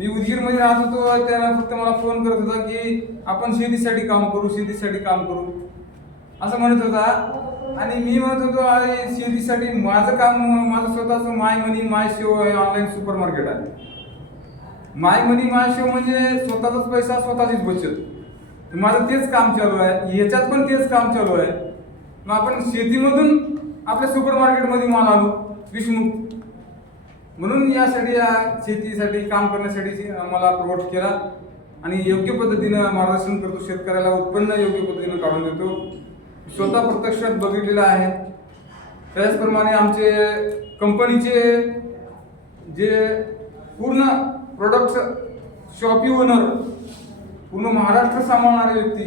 मी उदगीरमध्ये राहत होतो, त्याला फक्त मला फोन करत होता की आपण शेतीसाठी काम करू, शेतीसाठी काम करू असं म्हणत होता. आणि मी म्हणत होतो अरे शेतीसाठी माझं काम, माझं स्वतःचं माय मनी माय शेव ऑनलाईन सुपर मार्केट आहे. माय मनी माय शेव म्हणजे स्वतःचाच पैसा स्वतःचीच बचत. माझं तेच काम चालू आहे, याच्यात पण तेच काम चालू आहे. मग आपण शेतीमधून आपल्या सुपर मार्केटमध्ये माल आणू विषमुक्त. म्हणून यासाठी या शेतीसाठी काम करण्यासाठी मला प्रवृत्त केला आणि योग्य पद्धतीनं मार्गदर्शन करतो. शेतकऱ्याला उत्पन्न योग्य पद्धतीनं काढून देतो. स्वतः प्रत्यक्षात बघितलेलं आहे. त्याचप्रमाणे आमचे कंपनीचे जे पूर्ण प्रोडक्ट शॉपी ओनर, पूर्ण महाराष्ट्र सांभाळणारे व्यक्ती,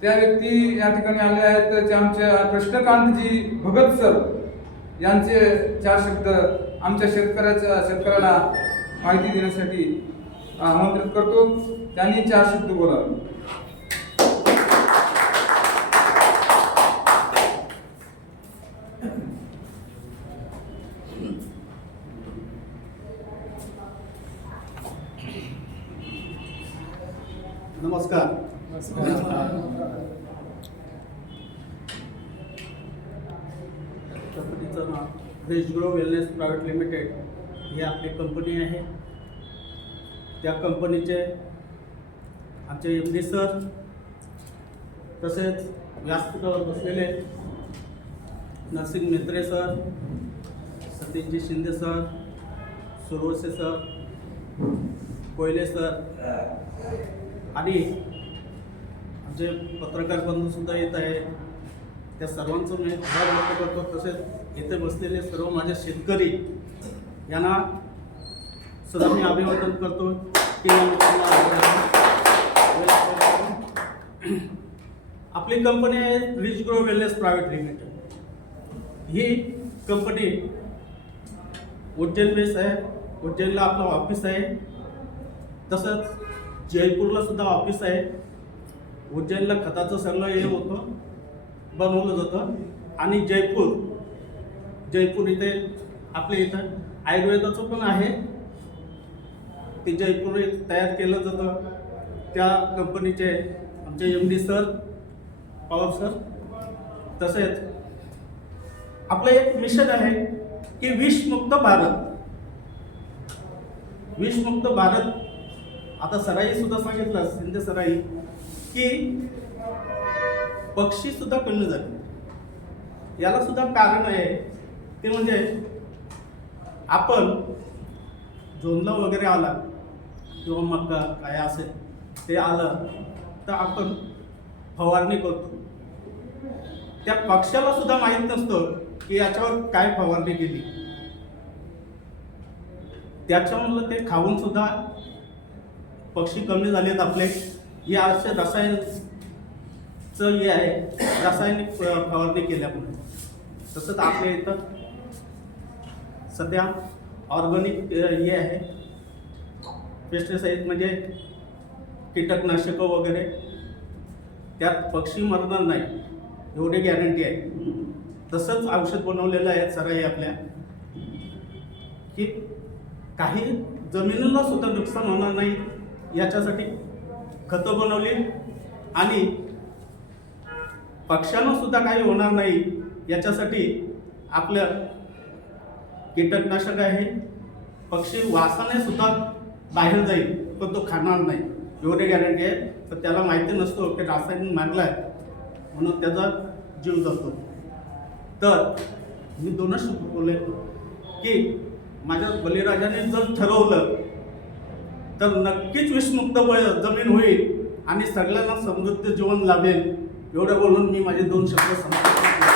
त्या व्यक्ती या ठिकाणी आले आहेत. ते आमच्या कृष्णकांतजी भगत सर यांचे 4 शब्द आमच्या शेतकऱ्याला माहिती देण्यासाठी आमंत्रित करतो. त्यांनी 4 शब्द बोलावे. नमस्कार. कंपनीचं नाव fresh grow wellness private limited ही आपली कंपनी आहे. त्या कंपनीचे आमचे MD सर, तसेच व्यासपीठावर बसलेले नरसिंग मेत्रे sir, सतीशजी Shinde sir, Suravase sir, कोयले सर आणि आमचे पत्रकार बंधूसुद्धा येत आहेत. त्या सर्वांचं मी आभार व्यक्त करतो. तसेच इथे बसलेले सर्व माझे शेतकरी यांना सुद्धा मी अभिवादन करतो की आपली कंपनी आहे rich grow wellness private limited. ही कंपनी उज्जैन बेस आहे. उज्जैनला आपलं ऑफिस आहे. तसंच जयपूरला सुद्धा ऑफिस आहे. उज्जैनला खताचं सगळं हे होतं, बनवलं जातं. आणि जयपूर इथे आपल्या इथं आयुर्वेदाचं पण आहे. ते जयपूर तयार केलं जातं. त्या कंपनीचे आमचे MD सर, पवार सर. तसेच आपलं एक मिशन आहे की विषमुक्त भारत. विषमुक्त भारत. आता सराई सुद्धा सांगितलं, शिंदे सराई, की पक्षी सुद्धा कमी झाले. याला सुद्धा कारण आहे. ते म्हणजे आपण झोंबला वगैरे आला किंवा मका काय असेल ते आलं तर आपण फवारणी करतो. त्या पक्ष्याला सुद्धा माहीत नसतं की याच्यावर काय फवारणी केली. त्याच्यामुळे ते खाऊन सुद्धा पक्षी कमी झालेत आपले. हे असे रसायनचं हे आहे, रासायनिक फवारणी केल्यामुळे. तसंच आपल्या इथं सध्या ऑर्गॅनिक हे आहे, पेस्टिसाइड म्हणजे कीटकनाशकं वगैरे. त्यात पक्षी मरणार नाही एवढी गॅरंटी आहे. तसंच औषध बनवलेलं आहे सराई आपल्या, की काही जमिनीला सुद्धा नुकसान होणार नाही याच्यासाठी खतं बनवली. आणि पक्ष्यांना सुद्धा काही होणार नाही याच्यासाठी आपलं कीटकनाशक आहे. पक्षी वासाने सुद्धा बाहेर जाईल पण तो खाणार नाही एवढी गॅरंटी आहे. तर त्याला माहिती नसतो की रासायनिक मारला आहे म्हणून त्याचा जीव जातो. तर मी 2च शब्द बोलले की माझ्या बलिराजाने जर ठरवलं तर नक्कीच विषमुक्त जमीन होईल आणि सगळ्यांना समृद्ध जीवन लाभेल. एवढं बोलून मी माझे 2 शब्द समाप्त करतो.